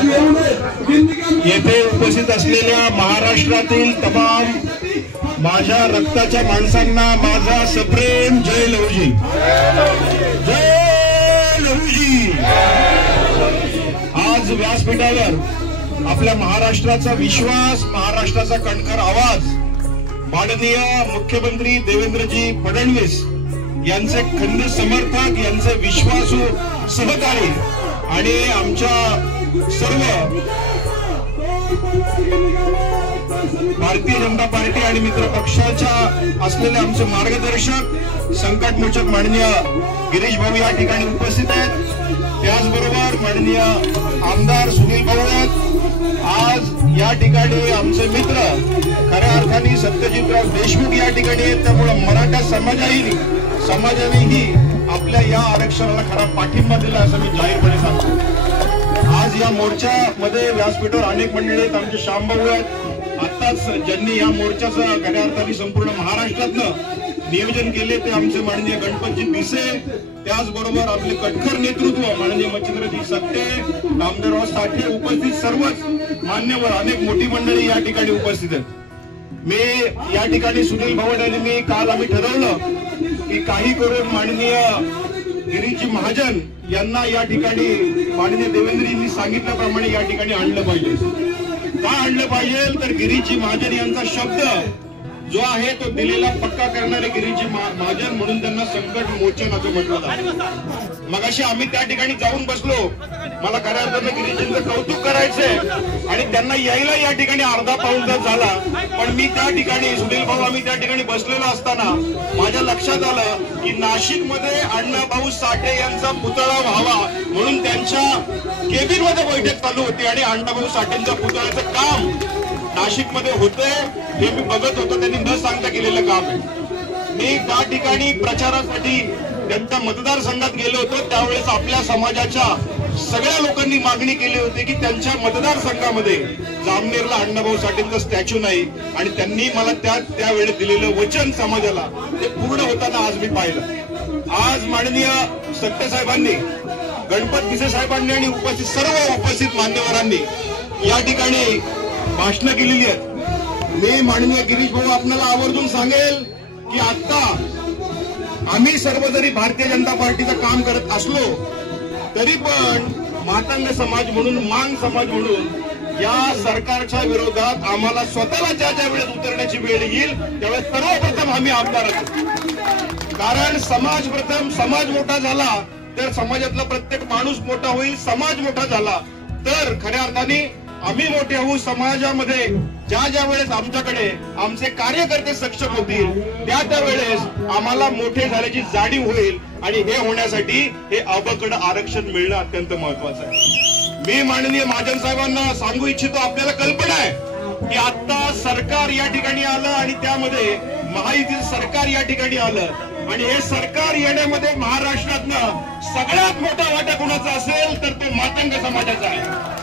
येथे उपस्थित असलेल्या महाराष्ट्रातील तमाम माझ्या रक्ताच्या माणसांना माझा सप्रेम जय लहुजी, जय लहुजी। आज व्यासपीठावर आपल्या महाराष्ट्राचा विश्वास, महाराष्ट्राचा कणखर आवाज माननीय मुख्यमंत्री देवेंद्रजी फडणवीस यांचे खंड समर्थक, यांचे विश्वासू सहकारी आणि आमच्या सर्व भारतीय जनता पार्टी आणि मित्र पक्षाच्या असलेले आमचे मार्गदर्शक संकटमोचक माननीय गिरीश भाऊ या ठिकाणी उपस्थित आहेत। त्याचबरोबर माननीय आमदार सुनील भाऊ आहेत। आज या ठिकाणी आमचे मित्र खऱ्या अर्थाने सत्यजितराव देशमुख या ठिकाणी आहेत। त्यामुळे मराठा समाजानेही आपल्या या आरक्षणाला खरा पाठिंबा दिला असं मी जाहीरपणे सांगतो। आज या मोर्चामध्ये व्यासपीठावर अनेक मंडळी आहेत। आमचे श्यामभाऊ आहेत। आताच ज्यांनी या मोर्चाचं खऱ्या अर्थाने संपूर्ण महाराष्ट्रातनं नियोजन केले ते आमचे माननीय गणपतजी पिसे, त्याचबरोबर आपले कटखर नेतृत्व माननीय मच्छिंद्रजी सकटे, नामदेवराव साठे, उपस्थित सर्वच मान्यवर अनेक मोठी मंडळी या ठिकाणी उपस्थित आहेत। मी या ठिकाणी सुनील भाऊ आणि मी काल आम्ही ठरवलं की काही करून माननीय गिरीजी महाजन यांना या ठिकाणी माननीय देवेंद्रजींनी सांगितल्याप्रमाणे या ठिकाणी आणलं पाहिजे। का आणलं पाहिजे तर गिरीजी महाजन यांचा शब्द जो आहे तो दिलेला पक्का करणारे गिरीजी महाजन म्हणून त्यांना संकट मोचन असं म्हटलं जातं। मगाशी आम्ही त्या ठिकाणी जाऊन बसलो। मला खऱ्या अर्थानं गिरीजींचं कौतुक करायचंय आणि त्यांना यायला या ठिकाणी अर्धा पाऊण तास झाला, पण मी त्या ठिकाणी सुनील भाऊ आम्ही त्या ठिकाणी बसलेलो असताना माझ्या लक्षात आलं की नाशिकमध्ये अण्णाभाऊ साठे यांचा पुतळा व्हावा म्हणून त्यांच्या केबिनमध्ये बैठक चालू होती आणि अण्णाभाऊ साठेंच्या पुतळ्याचं काम नाशिकमध्ये होतंय हे मी बघत होतो। त्यांनी न सांगता केलेलं काम आहे। मी त्या ठिकाणी प्रचारासाठी त्यांच्या मतदारसंघात गेलो होतो। त्यावेळेस आपल्या समाजाच्या सगळ्या लोकांनी मागणी केली होती की त्यांच्या मतदारसंघामध्ये जामनेरला अण्णाभाऊ साठेंचं स्टॅच्यू नाही आणि त्यांनी मला त्यावेळेस दिलेलं वचन समाजाला ते पूर्ण होताना आज मी पाहिलं। आज माननीय सकटे साहेबांनी, गणपत पिसे साहेबांनी आणि सर्व उपस्थित मान्यवरांनी या ठिकाणी भाषणं केलेली आहेत। मी माननीय गिरीश भाऊ आपल्याला आवर्जून सांगेल की आता आम्ही सर्व जरी भारतीय जनता पार्टीचं काम करत असलो तरी पण मातंग समाज म्हणून, मांग समाज म्हणून या सरकारच्या विरोधात आम्हाला स्वतःला ज्या वेळेस उतरण्याची वेळ येईल त्यावेळेस सर्वप्रथम आम्ही आमदार आहोत। कारण समाज प्रथम, समाज मोठा झाला तर समाजातला प्रत्येक माणूस मोठा होईल। समाज मोठा झाला तर खऱ्या अर्थाने आम्ही मोठे होऊ। समाजामध्ये ज्या वेळेस आमच्याकडे आमचे कार्यकर्ते सक्षम होतील त्या वेळेस आम्हाला मोठे झाल्याची जाणीव होईल आणि हे होण्यासाठी हे अबकड आरक्षण मिळणं अत्यंत महत्वाचं आहे। मी माननीय महाजन साहेबांना सांगू इच्छितो, आपल्याला कल्पना आहे की आता सरकार या ठिकाणी आलं आणि त्यामध्ये महायुतीचं सरकार या ठिकाणी आलं आणि हे सरकार येण्यामध्ये महाराष्ट्रातनं सगळ्यात मोठा वाटा कोणाचा असेल तर तो मातंग समाजाचा आहे।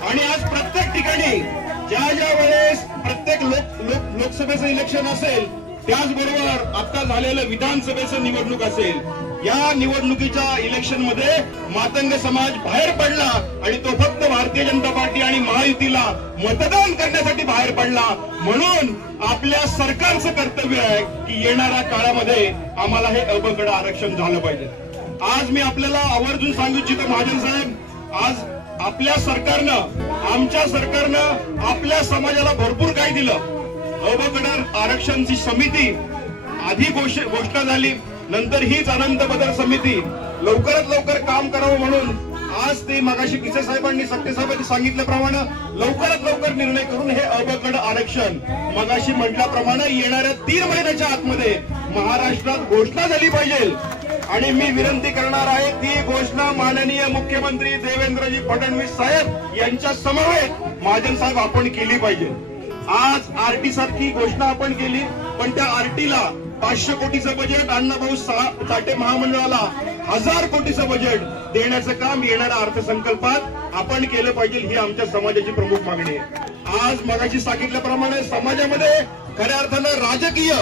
आणि आज प्रत्येक ठिकाणी ज्या वेळेस प्रत्येक लोकसभेचं इलेक्शन असेल त्याचबरोबर आता झालेलं विधानसभेचं निवडणूक असेल, या निवडणुकीच्या इलेक्शन मध्ये मातंग समाज बाहेर पडला आणि तो फक्त भारतीय जनता पार्टी आणि महायुतीला मतदान करण्यासाठी बाहेर पडला। म्हणून आपल्या सरकारचं कर्तव्य आहे की येणाऱ्या काळामध्ये आम्हाला हे अबकड आरक्षण झालं पाहिजे। आज मी आपल्याला आवर्जून सांगू इच्छितो महाजन साहेब, आज आपल्या सरकारनं, आमच्या सरकारनं आपल्या समाजाला भरपूर काही दिलं। अबकड आरक्षणची समिती आधी घोषणा झाली, नंतर हीच अनंत बदल समिती लवकरात लवकर काम करावं म्हणून आज ते मगाशी पिसे साहेबांनी, सकटे साहेबांनी सांगितल्याप्रमाणे लवकरात लवकर निर्णय करून हे अबकड आरक्षण मगाशी म्हटल्याप्रमाणे येणाऱ्या 3 महिन्याच्या आतमध्ये महाराष्ट्रात घोषणा झाली पाहिजे। आणि मी विनंती करणार आहे ती घोषणा माननीय मुख्यमंत्री देवेंद्रजी फडणवीस साहेब यांच्या समवेत महाजन साहेब आपण केली पाहिजे। आज आरटी सारखी घोषणा आपण केली, पण त्या आरटीला 500 कोटीचं बजेट, अण्णाभाऊ साठे महामंडळाला 1000 कोटीचं बजेट देण्याचं काम येणाऱ्या अर्थसंकल्पात आपण केलं पाहिजे, ही आमच्या समाजाची प्रमुख मागणी आहे। आज मगाशी सांगितल्याप्रमाणे समाजामध्ये खऱ्या अर्थानं राजकीय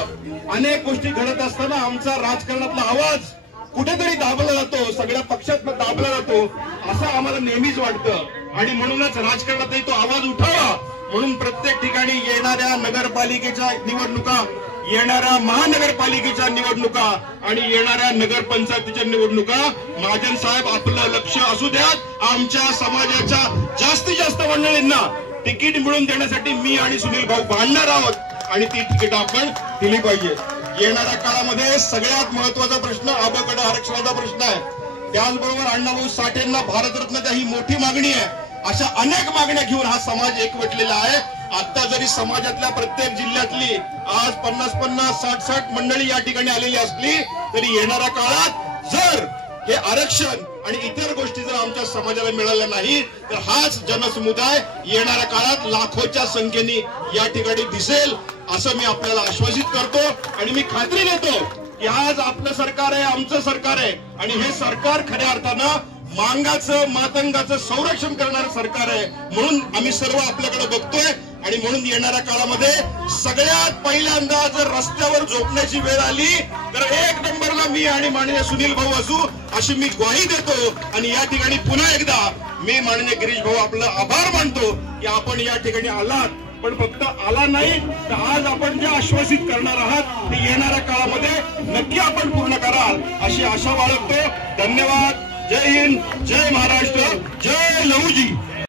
अनेक गोष्टी घडत असताना आमचा राजकारणातला आवाज कुठेतरी दाबला जातो, सगळ्या पक्षात दाबला जातो असं आम्हाला नेहमीच वाटतं। आणि म्हणूनच राजकारणातही तो आवाज उठावा म्हणून प्रत्येक ठिकाणी येणाऱ्या नगरपालिकेच्या निवडणुका, येणाऱ्या महानगरपालिकेच्या निवडणुका आणि येणाऱ्या नगरपंचायतीच्या निवडणुका महाजन साहेब आपलं लक्ष असू द्यात. आमच्या समाजाच्या जास्तीत जास्त मंडळींना तिकीट मिळवून देण्यासाठी मी आणि सुनील भाऊ भांडणार आहोत आणि ती तिकीट आपण दिली पाहिजे. येणाऱ्या काळामध्ये सगळ्यात महत्वाचा प्रश्न अबकड आरक्षणाचा प्रश्न आहे. त्याचबरोबर अण्णाभाऊ साठेंना भारतरत्नाची ही मोठी मागणी आहे. अशा अनेक मागण्या घेऊन हा समाज एकवटलेला आहे. आता जरी समाजातल्या प्रत्येक जिल्ह्यातली आज 50-50, 60-60 मंडळी या ठिकाणी आलेली असली तरी येणाऱ्या काळात जर हे आरक्षण आणि इतर गोष्टी जर आमच्या समाजाला मिळाल्या नाही तर हाच जनसमुदाय येणाऱ्या काळात लाखोच्या संख्येने या ठिकाणी दिसेल असं मी आपल्याला आश्वासित करतो. आणि मी खात्री देतो की आज आपलं सरकार आहे, आमचं सरकार आहे आणि हे सरकार खऱ्या अर्थानं मांगाचं मातंगाचं संरक्षण करणारं सरकार आहे. म्हणून आम्ही सर्व आपल्याकडे बघतोय आणि म्हणून येणाऱ्या काळामध्ये सगळ्यात पहिल्यांदा जर रस्त्यावर झोपण्याची वेळ आली तर 1 नंबरला मी आणि माननीय सुनील भाऊ असू अशी मी ग्वाही देतो. आणि या ठिकाणी पुन्हा एकदा मी माननीय गिरीश भाऊ आपलं आभार मानतो की आपण या ठिकाणी आलात. पण फक्त आला नाही तर आज आपण जे आश्वासित करणार आहात ते येणाऱ्या काळामध्ये नक्की आपण पूर्ण कराल अशी आशा बाळगतो. धन्यवाद. जय हिंद, जय महाराष्ट्र, जय लहूजी.